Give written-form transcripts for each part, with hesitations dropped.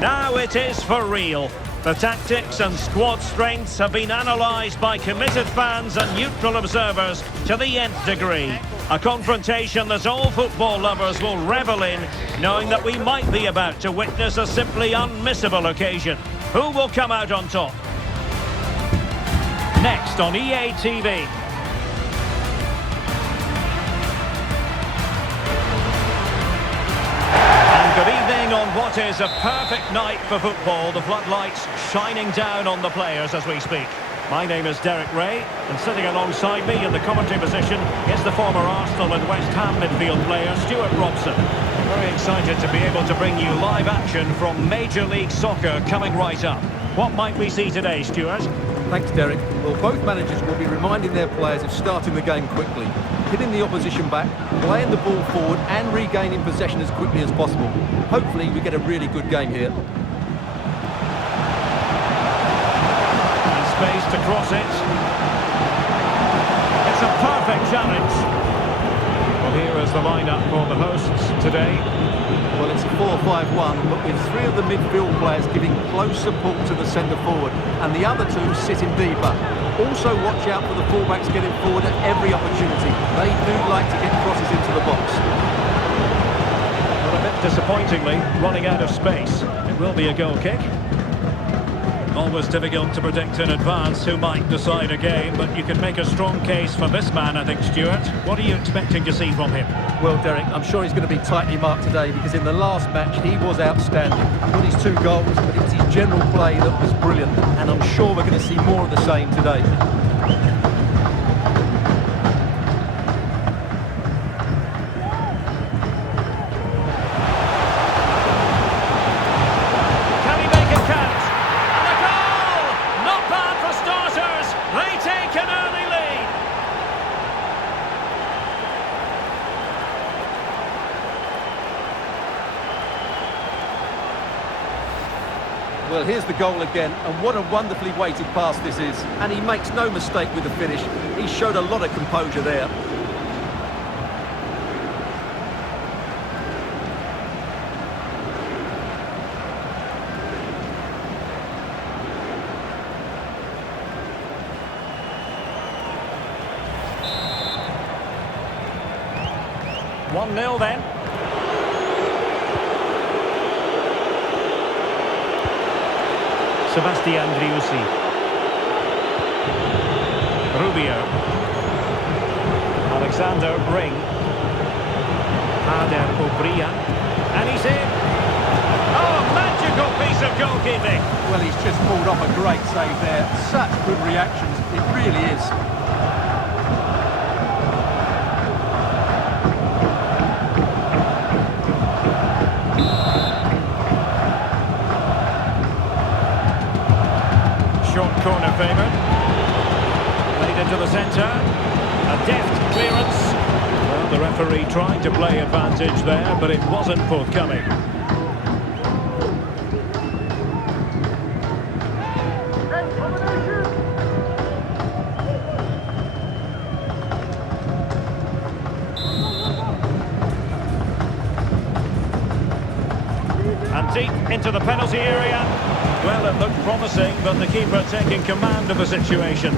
Now it is for real. The tactics and squad strengths have been analysed by committed fans and neutral observers to the nth degree. A confrontation that all football lovers will revel in, knowing that we might be about to witness a simply unmissable occasion. Who will come out on top? Next on EA TV. Good evening on what is a perfect night for football. The floodlights shining down on the players as we speak. My name is Derek Ray, and sitting alongside me in the commentary position is the former Arsenal and West Ham midfield player Stuart Robson. Very excited to be able to bring you live action from Major League Soccer coming right up. What might we see today, Stuart? Thanks, Derek. Well, both managers will be reminding their players of starting the game quickly, hitting the opposition back, playing the ball forward and regaining possession as quickly as possible. Hopefully we get a really good game here. And space to cross it. It's a perfect challenge. Well, here is the lineup for the hosts today. Well, it's a 4-5-1, but with three of the midfield players giving close support to the centre forward, and the other two sitting deeper. Also watch out for the fullbacks getting forward at every opportunity. They do like to get crosses into the box. But a bit disappointingly, running out of space. It will be a goal kick. Always difficult to predict in advance who might decide a game, but you can make a strong case for this man, I think, Stuart. What are you expecting to see from him? Well, Derek, I'm sure he's going to be tightly marked today because in the last match he was outstanding. He got his 2 goals, but it was his general play that was brilliant, and I'm sure we're going to see more of the same today. Well, here's the goal again, and what a wonderfully weighted pass this is. And he makes no mistake with the finish. He showed a lot of composure there. One 1-0 then. Sebastian Driussi. Rubio. Alexander Ring. Ader Obrian. And he's in. Oh, magical piece of goalkeeping. Well, he's just pulled off a great save there. Such good reactions. It really is. Corner favoured. Played into the centre. A deft clearance. Well, the referee tried to play advantage there, but it wasn't forthcoming. And deep into the penalty area. Well, it looked promising, but the keeper taking command of the situation.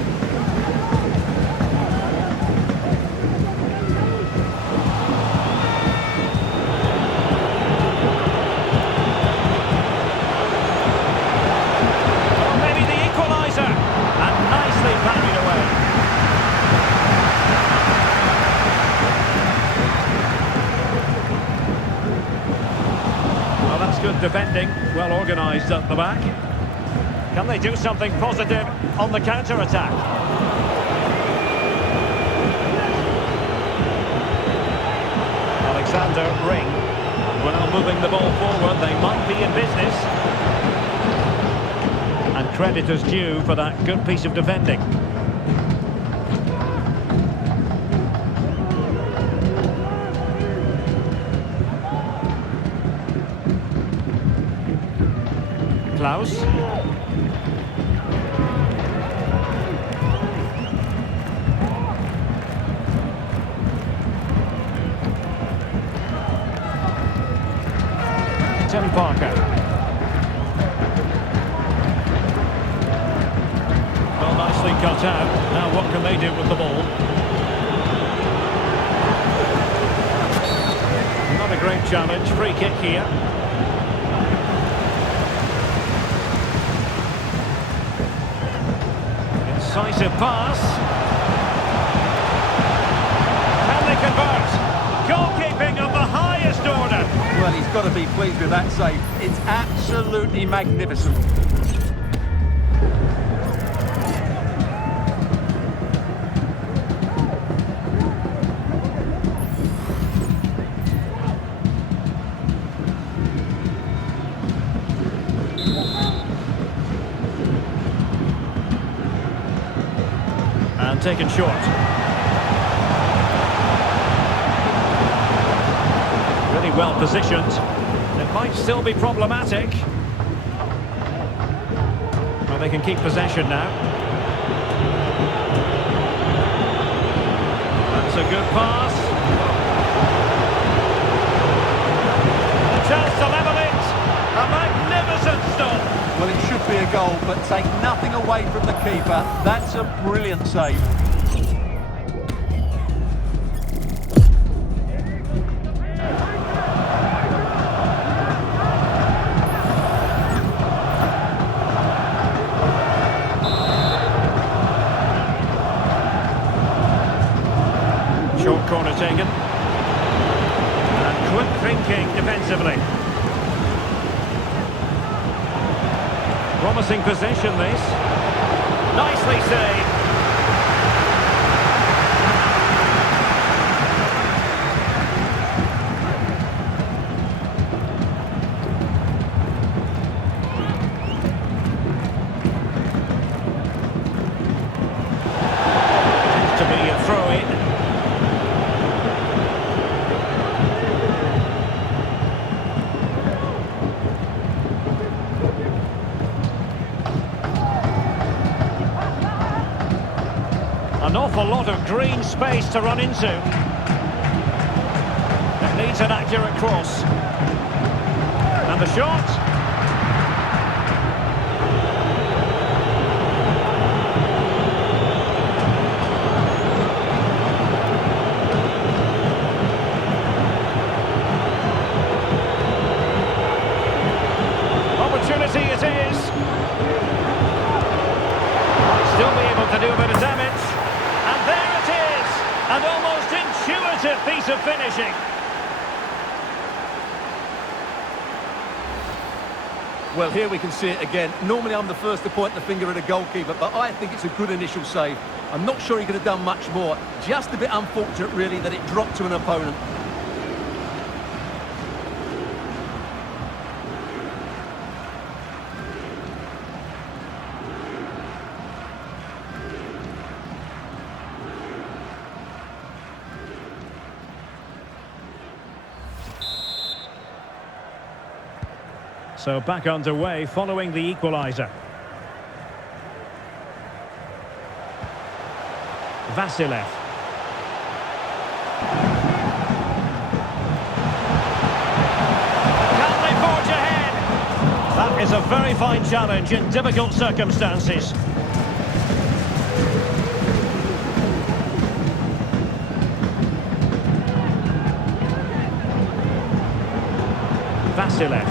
Oh, maybe the equaliser, and nicely parried away. Well, that's good defending, well organised at the back. Can they do something positive on the counter-attack? Alexander Ring. Well, moving the ball forward, they might be in business. And credit is due for that good piece of defending. Klaus. Tim Parker. Nicely cut out. Now what can they do with the ball? Not a great challenge. Free kick here. Incisive pass. Can they convert? Goalkeeping of the highest order. Well, he's got to be pleased with that save. It's absolutely magnificent. And taken short. Really well positioned. It might still be problematic. Well, they can keep possession now. That's a good pass. A chance to level it. A magnificent stop. Well, it should be a goal, but take nothing away from the keeper. That's a brilliant save. Short corner taken. And quick thinking defensively. Promising possession, this. Nicely saved. To be a throw-in. An awful lot of green space to run into. It needs an accurate cross. And the shot. Opportunity it is. Might still be able to do a bit of damage. And there it is! An almost intuitive piece of finishing. Well, here we can see it again. Normally I'm the first to point the finger at a goalkeeper, but I think it's a good initial save. I'm not sure he could have done much more. Just a bit unfortunate, really, that it dropped to an opponent. So back underway following the equaliser. Vasilev. Can they forge ahead? That is a very fine challenge in difficult circumstances. Vasilev.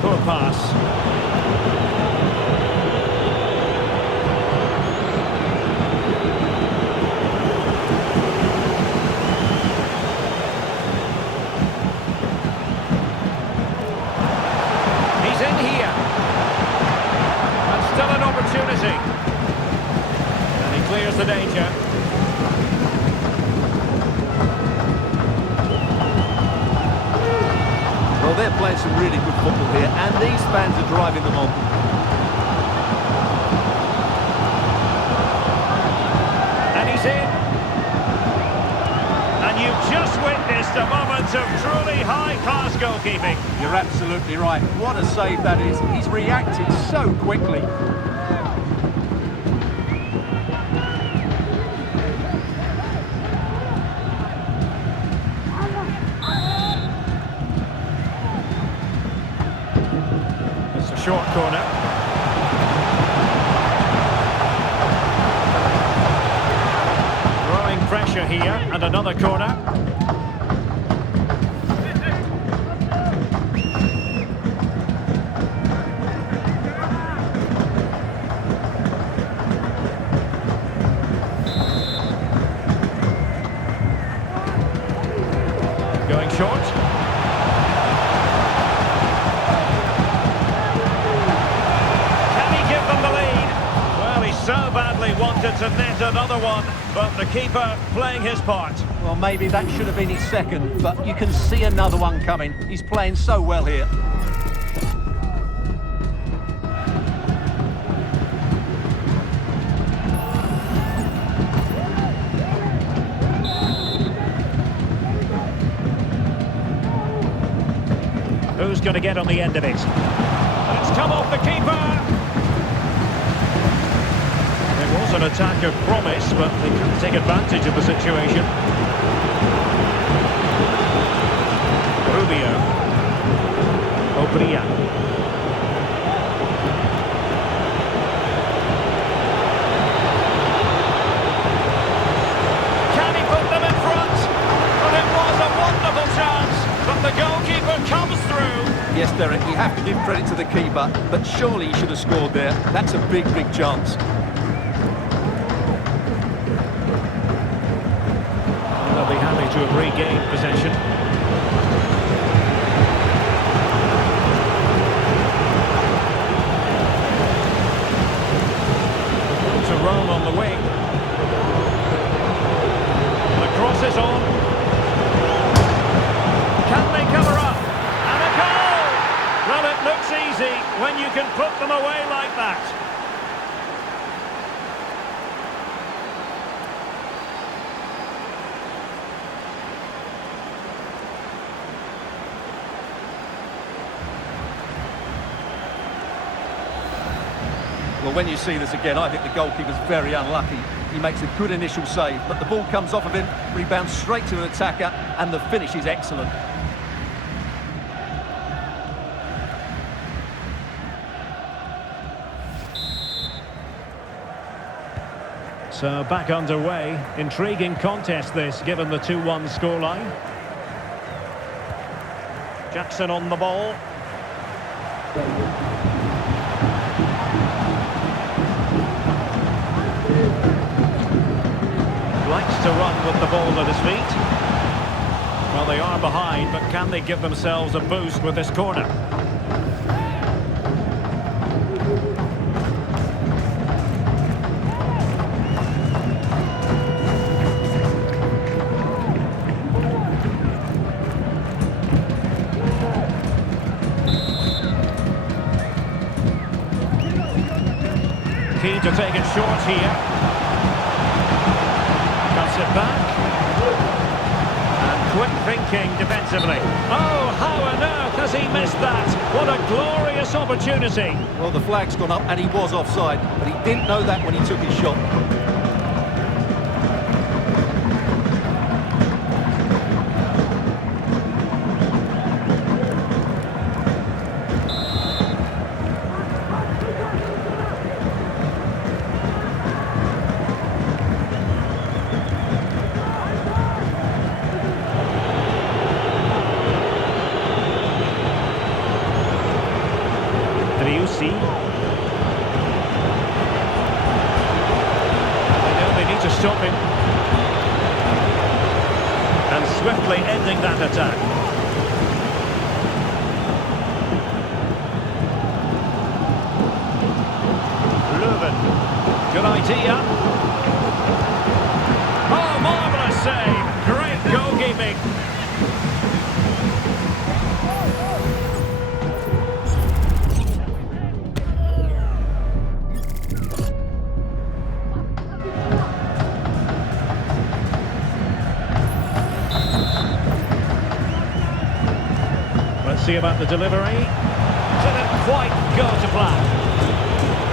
Poor pass. He's in here. And still an opportunity. And he clears the danger. Well, they're playing some really good football here, and these fans are driving them on. And he's in. And you've just witnessed a moment of truly high-class goalkeeping. You're absolutely right. What a save that is. He's reacted so quickly. Short corner. pressure here, and another corner. Going short. Can he give them the lead? Well, he so badly wanted to net another one, but the keeper playing his part. Well, maybe that should have been his second, but you can see another one coming. He's playing so well here. Who's going to get on the end of it? And it's come off the keeper. It was an attack of promise, but they couldn't take advantage of the situation. Rubio. Obria. Can he put them in front? Well, it was a wonderful chance, but the goalkeeper comes through. Yes, Derek, you have to give credit to the keeper, but surely he should have scored there. That's a big, big chance. They'll be happy to have regained possession. To Rome on the wing. The cross is on. Can they cover up? And a goal! Well, it looks easy when you can put them away like that. Well, when you see this again, I think the goalkeeper's very unlucky. He makes a good initial save, but the ball comes off of him, rebounds straight to an attacker, and the finish is excellent. So back underway. Intriguing contest this, given the 2-1 scoreline. Jackson on the ball. Likes to run with the ball at his feet. Well, they are behind, but can they give themselves a boost with this corner? Keen to take it short here. Cuts it back. And quick thinking defensively. Oh, how on earth has he missed that? What a glorious opportunity. Well, the flag's gone up and he was offside, but he didn't know that when he took his shot. Driussi. They know they need to stop him. And swiftly ending that attack. Leuven. Good idea. Oh, marvellous save. Great goalkeeping. Let's see about the delivery. Didn't quite go to plan.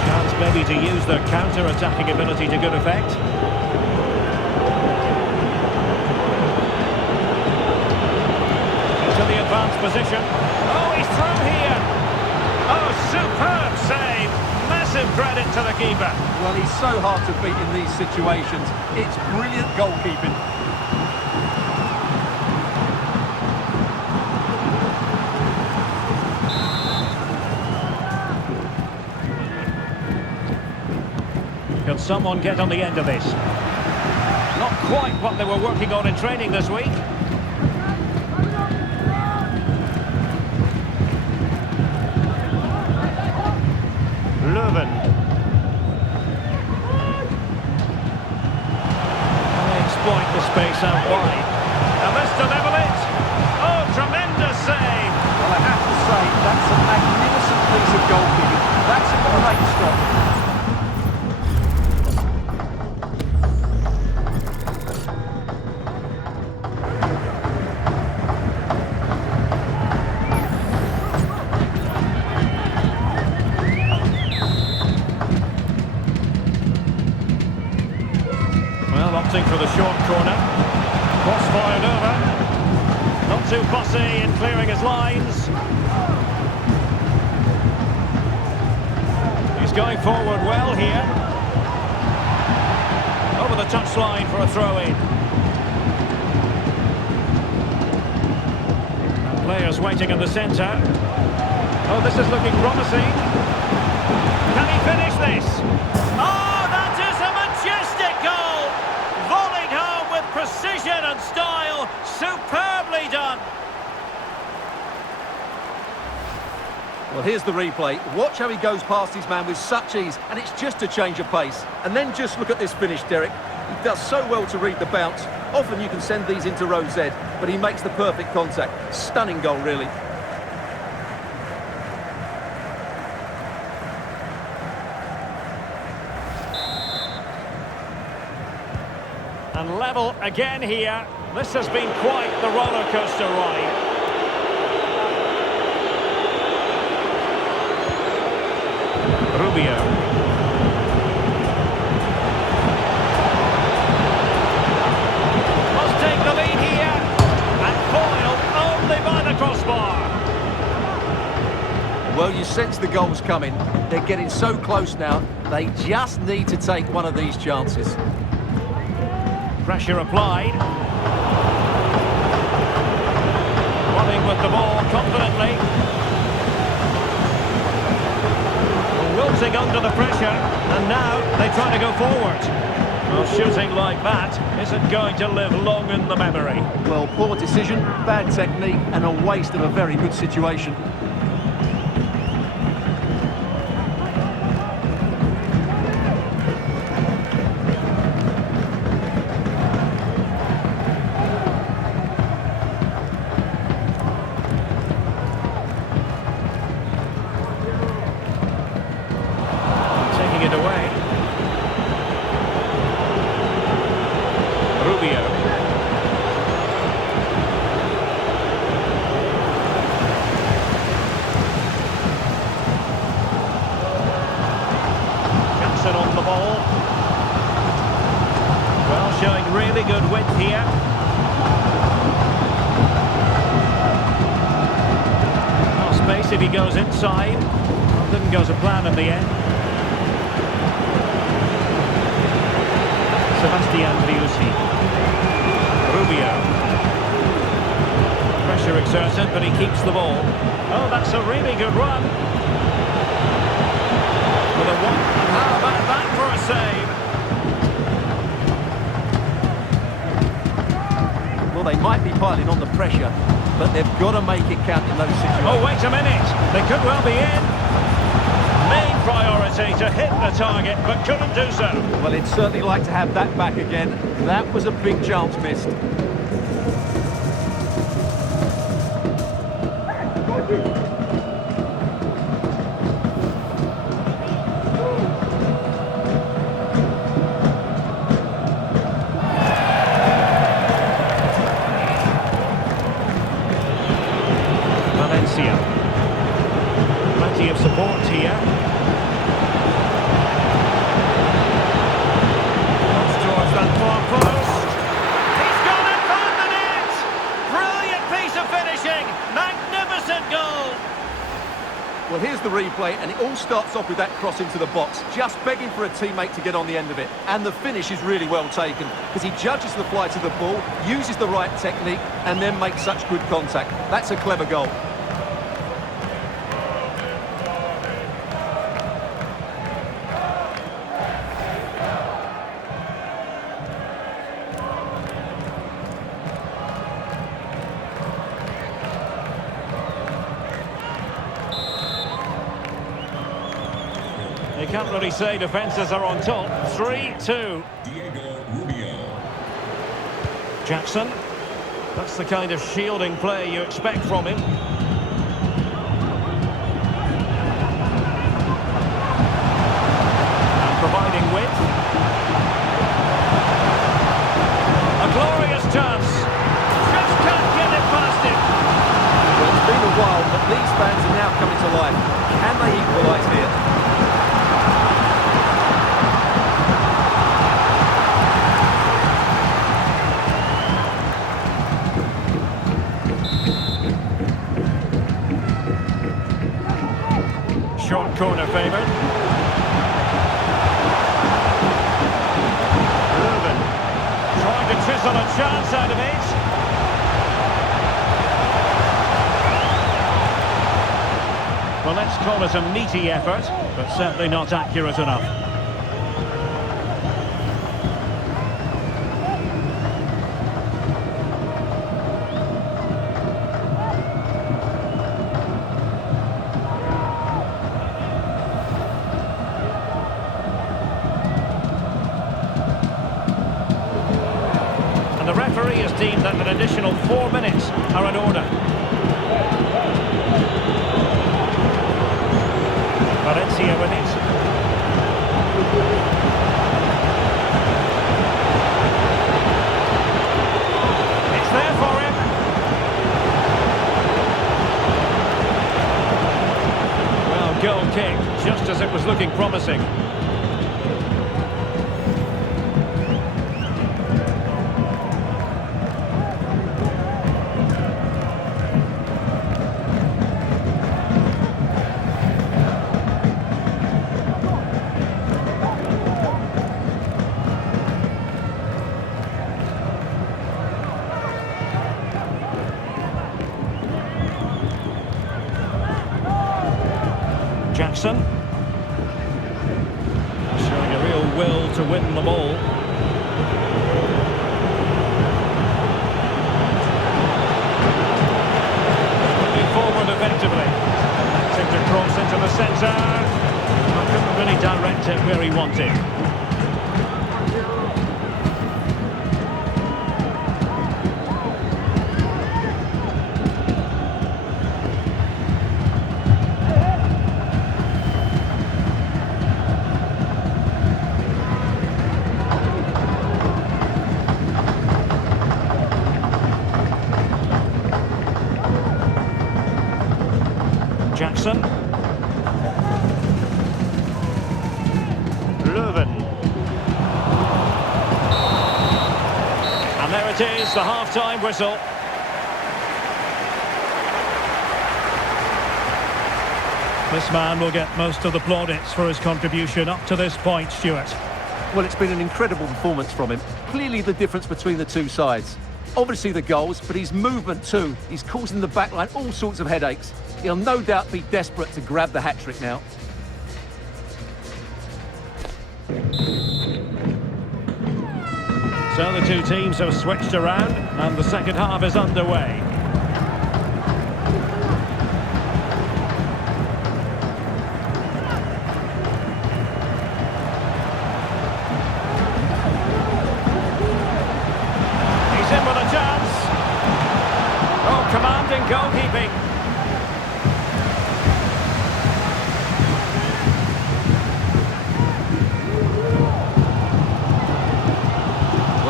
Chance maybe to use their counter-attacking ability to good effect. Into the advanced position. Oh, he's through here. Oh, superb save. Messi massive credit to the keeper. Well, he's so hard to beat in these situations. It's brilliant goalkeeping. Can someone get on the end of this? Not quite what they were working on in training this week. Leuven. They exploit the space out wide. And this to level it. Oh, tremendous save. Well, I have to say, that's a magnificent piece of goalkeeping. That's a great stop. Opting for the short corner. Cross fired over. Not too fussy in clearing his lines. He's going forward well here. Over the touchline for a throw-in. Players waiting in the centre. Oh, this is looking promising. Can he finish this? Oh, that is a majestic goal! Volleyed home with precision and style. Superbly done. Well, here's the replay. Watch how he goes past his man with such ease, and it's just a change of pace. And then just look at this finish, Derek. He does so well to read the bounce. Often you can send these into row Z, but he makes the perfect contact. Stunning goal, really. And level again here. This has been quite the roller coaster ride. Rubio. Must take the lead here. And foiled only by the crossbar. Well, you sense the goal's coming. They're getting so close now. They just need to take one of these chances. Pressure applied. Running with the ball confidently. Wilting under the pressure, and now they try to go forward. Well, shooting like that isn't going to live long in the memory. Well, poor decision, bad technique, and a waste of a very good situation. It away. Rubio. Jackson on the ball. Well, showing really good width here. No space if he goes inside. Well, didn't go to plan in the end. Sebastian Driussi. Rubio. Pressure exerted, but he keeps the ball. Oh, that's a really good run. With a one. And how about that for a save? Well, they might be piling on the pressure, but they've got to make it count in those situations. Oh, wait a minute. They could well be in. Main priority to hit the target, but couldn't do so. Well, he'd certainly like to have that back again. That was a big chance missed. Valencia. Plenty of support here. Towards that far post. He's gone and found the net! Brilliant piece of finishing. Magnificent goal. Well, here's the replay, and it all starts off with that cross into the box, just begging for a teammate to get on the end of it. And the finish is really well taken, because he judges the flight of the ball, uses the right technique, and then makes such good contact. That's a clever goal. You can't really say defences are on top. 3-2. Diego Rubio. Jackson. That's the kind of shielding play you expect from him. And providing width. A glorious chance. Just can't get it past him. Well, it's been a while, but these fans are now coming to life. Can they equalise here? Short corner favoured. Ruben trying to chisel a chance out of it. Well, let's call it a meaty effort, but certainly not accurate enough. And the referee has deemed that an additional 4 minutes are in order. Valencia with it. It's there for him. Well, goal kick, just as it was looking promising. Jackson showing a real will to win the ball. Moving forward effectively. Seemed to cross into the centre. Couldn't really direct it where he wanted. Jackson. Leuven. And there it is, the half-time whistle. This man will get most of the plaudits for his contribution up to this point, Stuart. Well, it's been an incredible performance from him. Clearly the difference between the two sides. Obviously the goals, but his movement too. He's causing the backline all sorts of headaches. He'll no doubt be desperate to grab the hat-trick now. So the two teams have switched around and the second half is underway. He's in with a chance. Oh, commanding goalkeeping.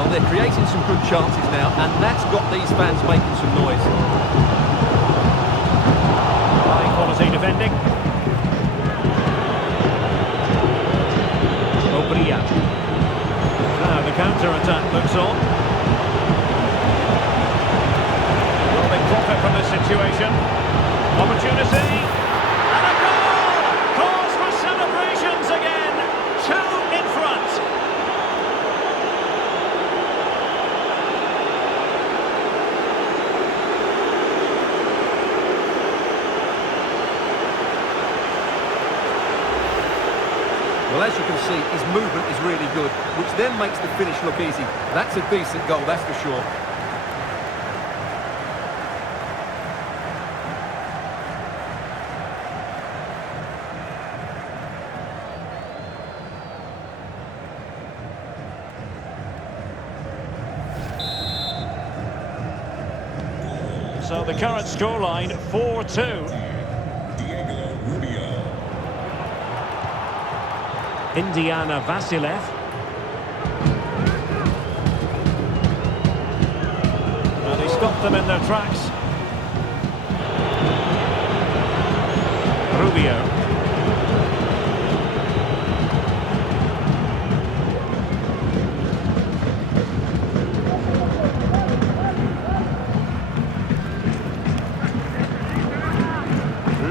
They're creating some good chances now, and that's got these fans making some noise. High quality defending. Obria. Now the counter-attack looks on. Will they profit from this situation? Opportunity. And a goal! Well, as you can see, his movement is really good, which then makes the finish look easy. That's a decent goal, that's for sure. So the current scoreline, 4-2. Indiana Vasilev. And he stopped them in their tracks. Rubio.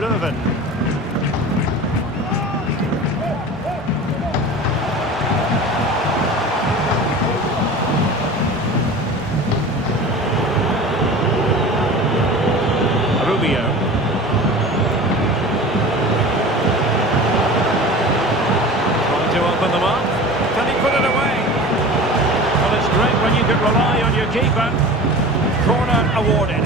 Löwen. Rubio. Trying to open them up. Can he put it away? Well, it's great when you can rely on your keeper. Corner awarded.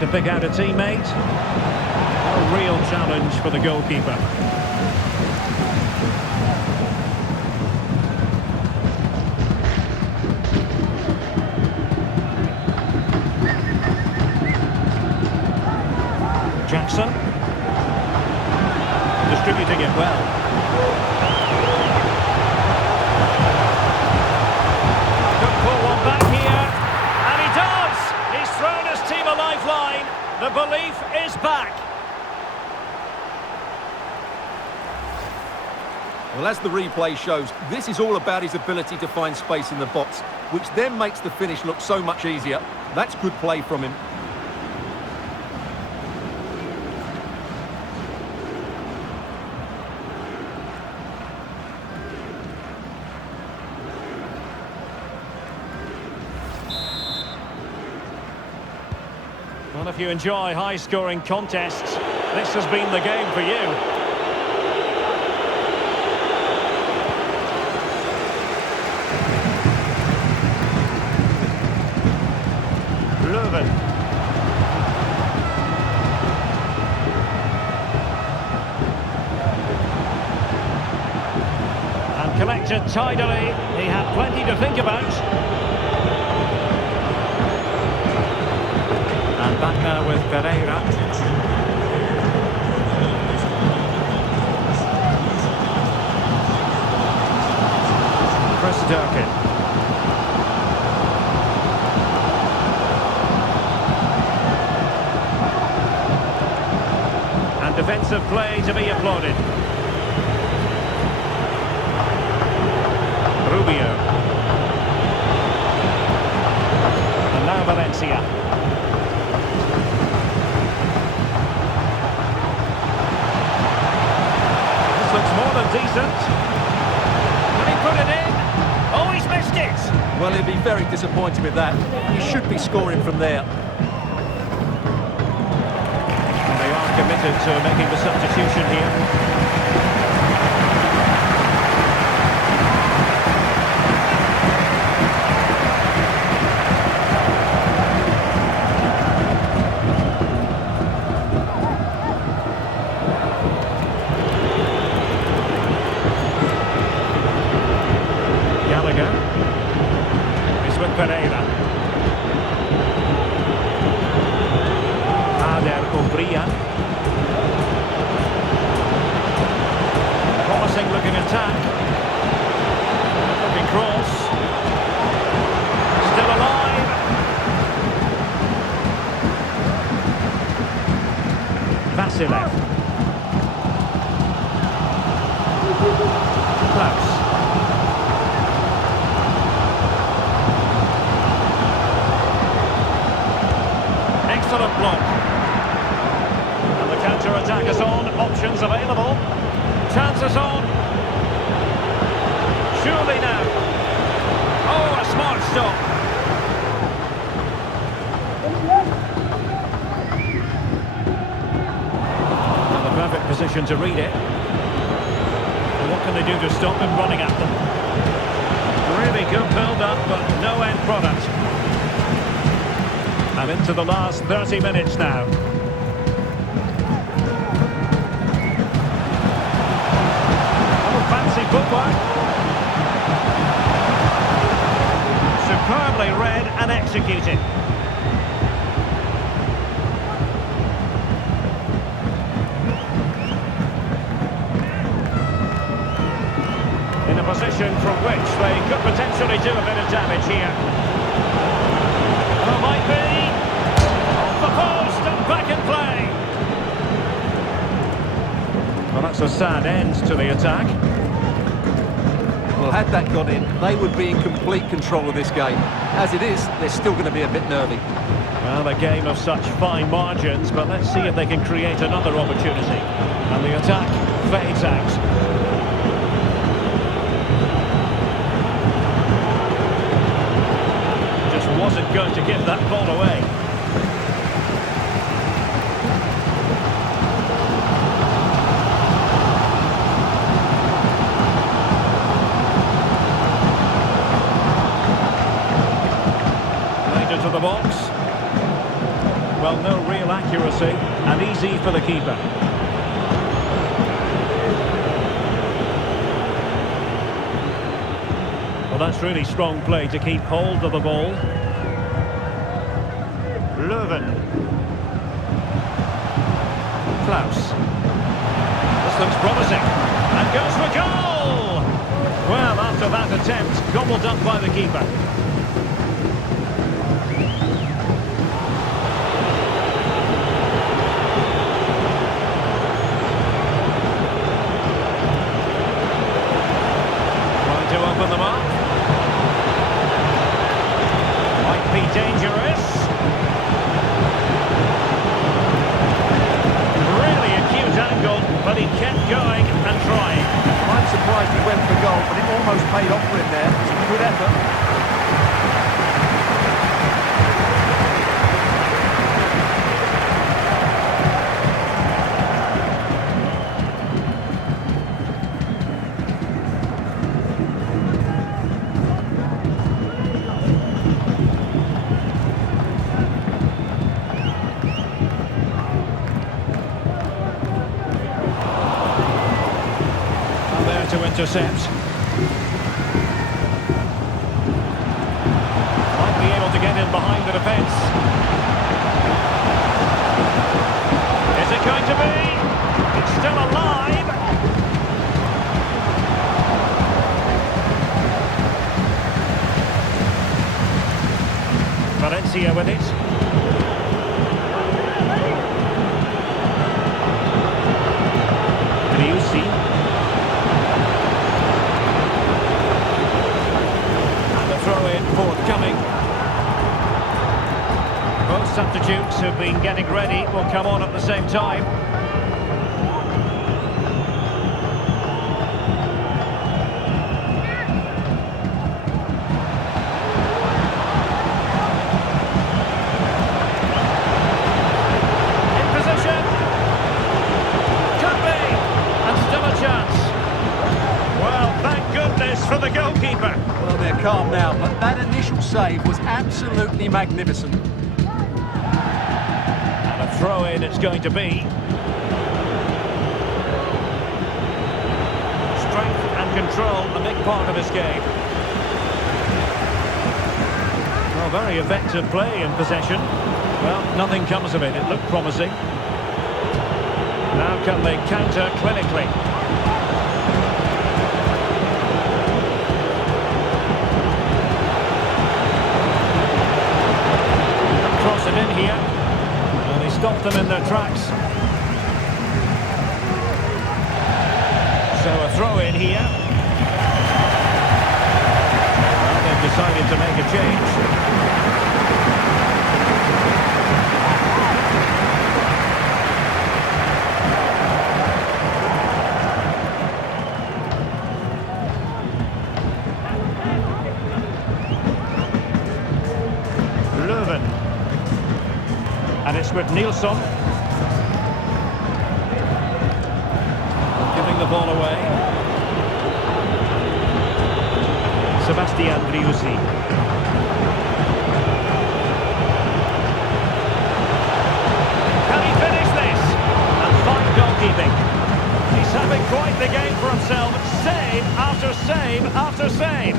To pick out a teammate. A real challenge for the goalkeeper. Jackson. Distributing it well. Could pull one back here. And he does! He's thrown his team a lifeline. The belief is back. Well, as the replay shows, this is all about his ability to find space in the box, which then makes the finish look so much easier. That's good play from him. Well, if you enjoy high-scoring contests, this has been the game for you. Löwen. And collected tidily. He had plenty to think about. Back now with Pereira. Chris Durkin. And defensive play to be applauded. Rubio. And now Valencia. Looks more than decent. Can he put it in? Oh, he's missed it! Well, he'll be very disappointed with that. He should be scoring from there. And they are committed to making the substitution here. Pereira. Ader Obria. Promising looking attack. Looking cross. Still alive. Vasilev. Klaus. Excellent block. And the counter counter-attack is on, options available. Chances on. Surely now. Oh, a smart stop. And the perfect position to read it. And what can they do to stop him running at them? Really good build-up, but no end product. And into the last 30 minutes now. Oh, fancy footwork. Superbly read and executed. In a position from which they could potentially do a bit of damage here. Oh, might be. Off the post and back in play. Well, that's a sad end to the attack. Well, had that gone in, they would be in complete control of this game. As it is, they're still going to be a bit nervy. Well, a game of such fine margins, but let's see if they can create another opportunity. And the attack fades out. Wasn't going to give that ball away. Played into the box. Well, no real accuracy and easy for the keeper. Well, that's really strong play to keep hold of the ball. Löwen. Klaus. This looks promising. And goes for goal! Well, after that attempt, gobbled up by the keeper. Trying to open them up. Might be dangerous. But he kept going and trying. I'm surprised he went for goal, but it almost paid off for him there. It's a good effort. To intercept. Might be able to get in behind the defence. Is it going to be? It's still alive. Valencia with it. Driussi. Throw-in forthcoming. Both substitutes who've been getting ready will come on at the same time. In position. Could be. And still a chance. Well, thank goodness for the goalkeeper. Well, they're calm now, but that initial save was absolutely magnificent. And a throw-in it's going to be. Strength and control, a big part of his game. Well, very effective play in possession. Well, nothing comes of it. It looked promising. Now can they counter clinically? In here, and he stopped them in their tracks. So a throw in here. Well, they've decided to make a change. this with Nilsson. Giving the ball away. Sebastian Driussi. Can he finish this? And fine goalkeeping. He's having quite the game for himself. Save after save after save.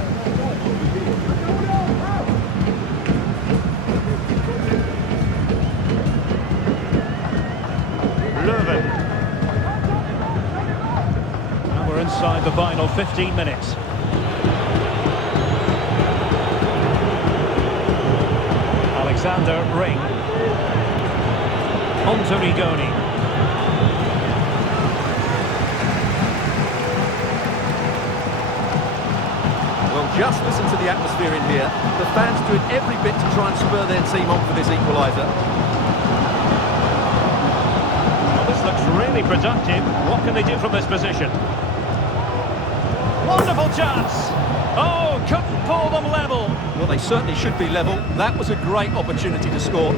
Löwen. Now we're inside the final 15 minutes. Alexander Ring. On to Rigoni. Just listen to the atmosphere in here. The fans doing every bit to try and spur their team on for this equaliser. Well, this looks really productive. What can they do from this position? Wonderful chance! Oh, couldn't pull them level. Well, they certainly should be level. That was a great opportunity to score.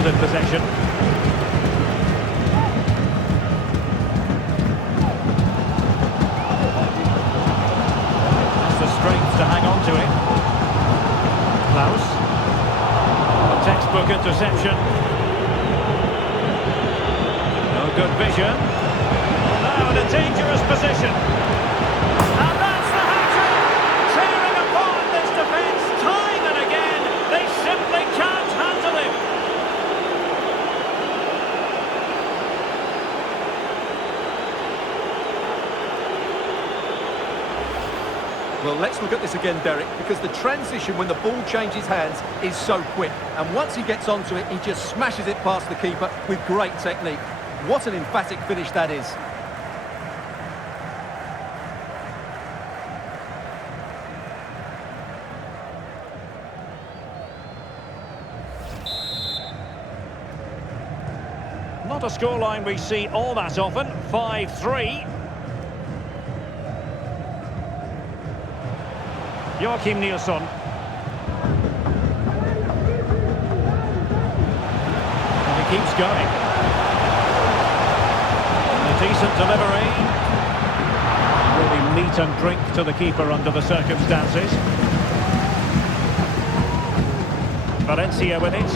In possession. That's the strength to hang on to it. Klaus. A textbook interception. No good vision. Now in a dangerous position. And that's the hat-trick! Tearing apart this defence time and again. They simply can't handle it. Well, let's look at this again, Derek, because the transition when the ball changes hands is so quick. And once he gets onto it, he just smashes it past the keeper with great technique. What an emphatic finish that is. Not a scoreline we see all that often. 5-3. Joachim Nilsson. And he keeps going. And a decent delivery. Really meat and drink to the keeper under the circumstances. Valencia with it.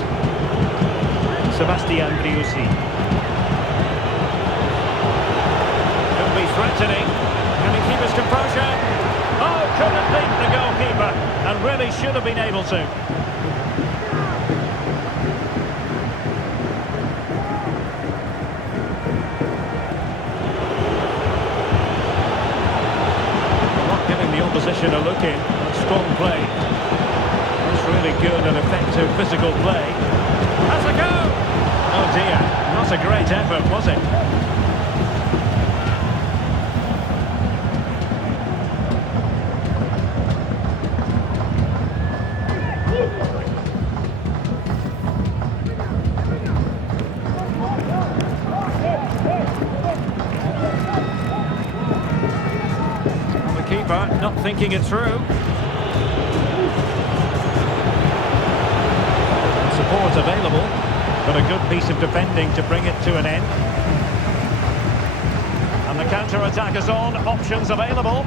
Sebastian Driussi. Could be threatening. Can he keep his composure? Oh, couldn't beat the goalkeeper, and really should have been able to. Not giving the opposition a look in. Strong play. That's really good and effective physical play. Has a go! Oh dear, not a great effort, was it? Not thinking it through. Support available, but a good piece of defending to bring it to an end. And the counter-attack is on, options available.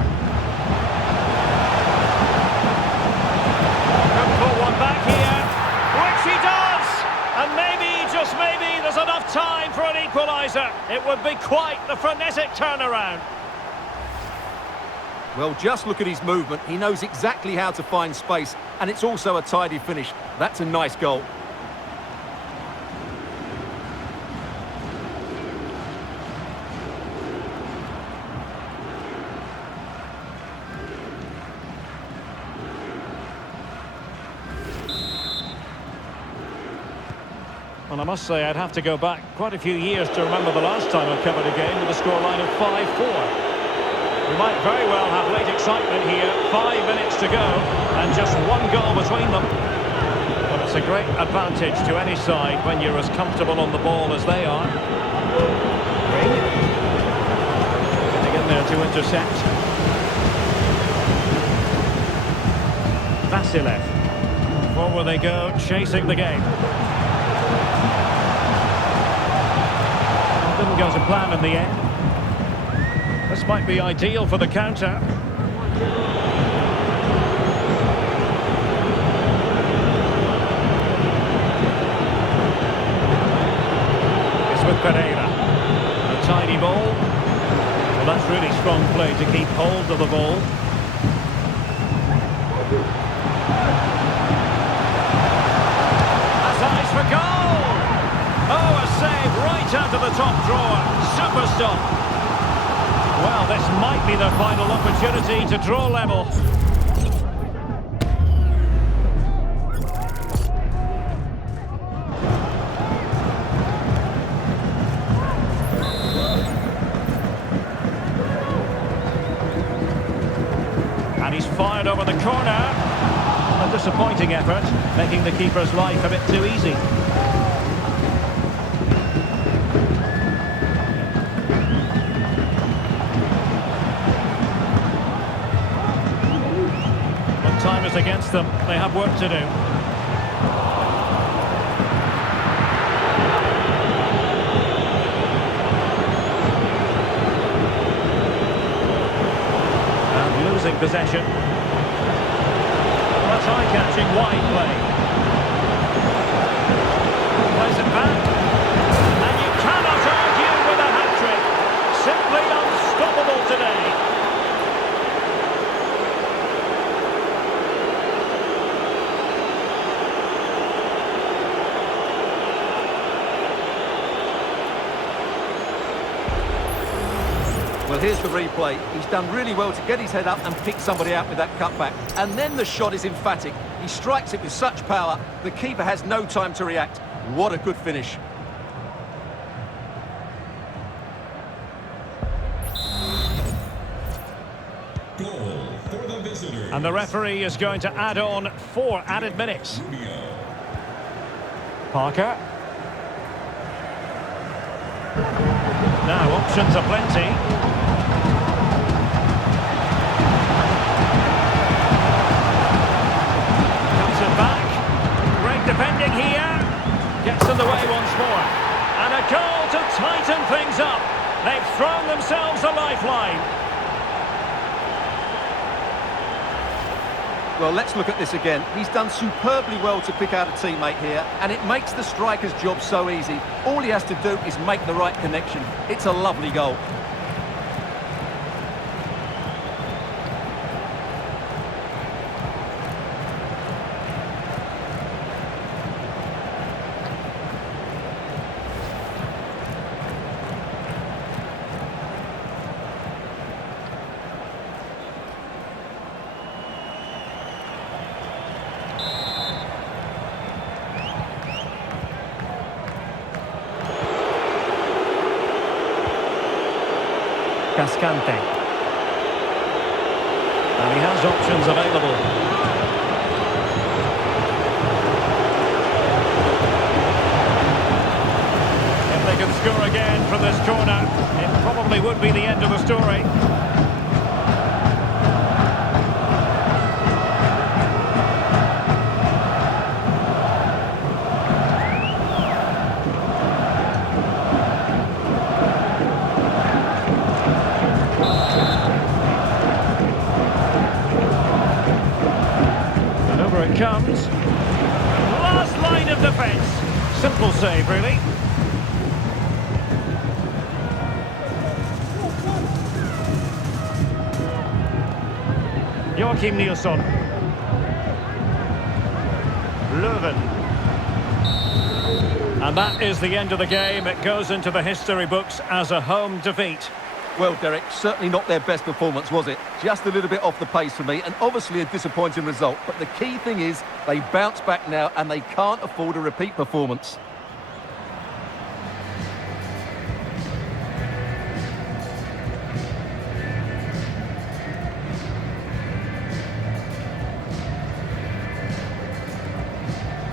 Could pull one back here, which he does! And maybe, just maybe, there's enough time for an equaliser. It would be quite the frenetic turnaround. Well, just look at his movement. He knows exactly how to find space, and it's also a tidy finish. That's a nice goal. Well, I must say I'd have to go back quite a few years to remember the last time I covered a game with a scoreline of 5-4. might very well have late excitement here. 5 minutes to go, and just one goal between them. But it's a great advantage to any side when you're as comfortable on the ball as they are. Ring. Getting in there to intercept. Vasilev. Forward they go, chasing the game. Didn't go to plan in the end. This might be ideal for the counter. It's with Pereira. A tiny ball. Well, that's really strong play to keep hold of the ball. That's eyes for goal! Oh, a save right out of the top drawer. Super stop. Well, this might be the final opportunity to draw level. And he's fired over the corner. A disappointing effort, making the keeper's life a bit too easy. Time is against them. They have work to do. And losing possession. That's eye-catching wide play. Plays it back. And you cannot argue with a hat-trick. Simply unstoppable today. Well, here's the replay. He's done really well to get his head up and pick somebody out with that cutback. And then the shot is emphatic. He strikes it with such power, the keeper has no time to react. What a good finish. Goal for the visitors. And the referee is going to add on 4 added minutes. Parker. Now options are plenty. Comes it back. Great defending here. Gets in the way once more. And a goal to tighten things up. They've thrown themselves a lifeline. Well, let's look at this again. He's done superbly well to pick out a teammate here, and it makes the striker's job so easy. All he has to do is make the right connection. It's a lovely goal. Cascante. And he has options available. If they can score again from this corner, it probably would be the end of the story. It comes. Last line of defence. Simple save, really. Joachim Nilsson. Löwen. And that is the end of the game. It goes into the history books as a home defeat. Well, Derek, certainly not their best performance, was it? Just a little bit off the pace for me, and obviously a disappointing result. But the key thing is they bounce back now, and they can't afford a repeat performance.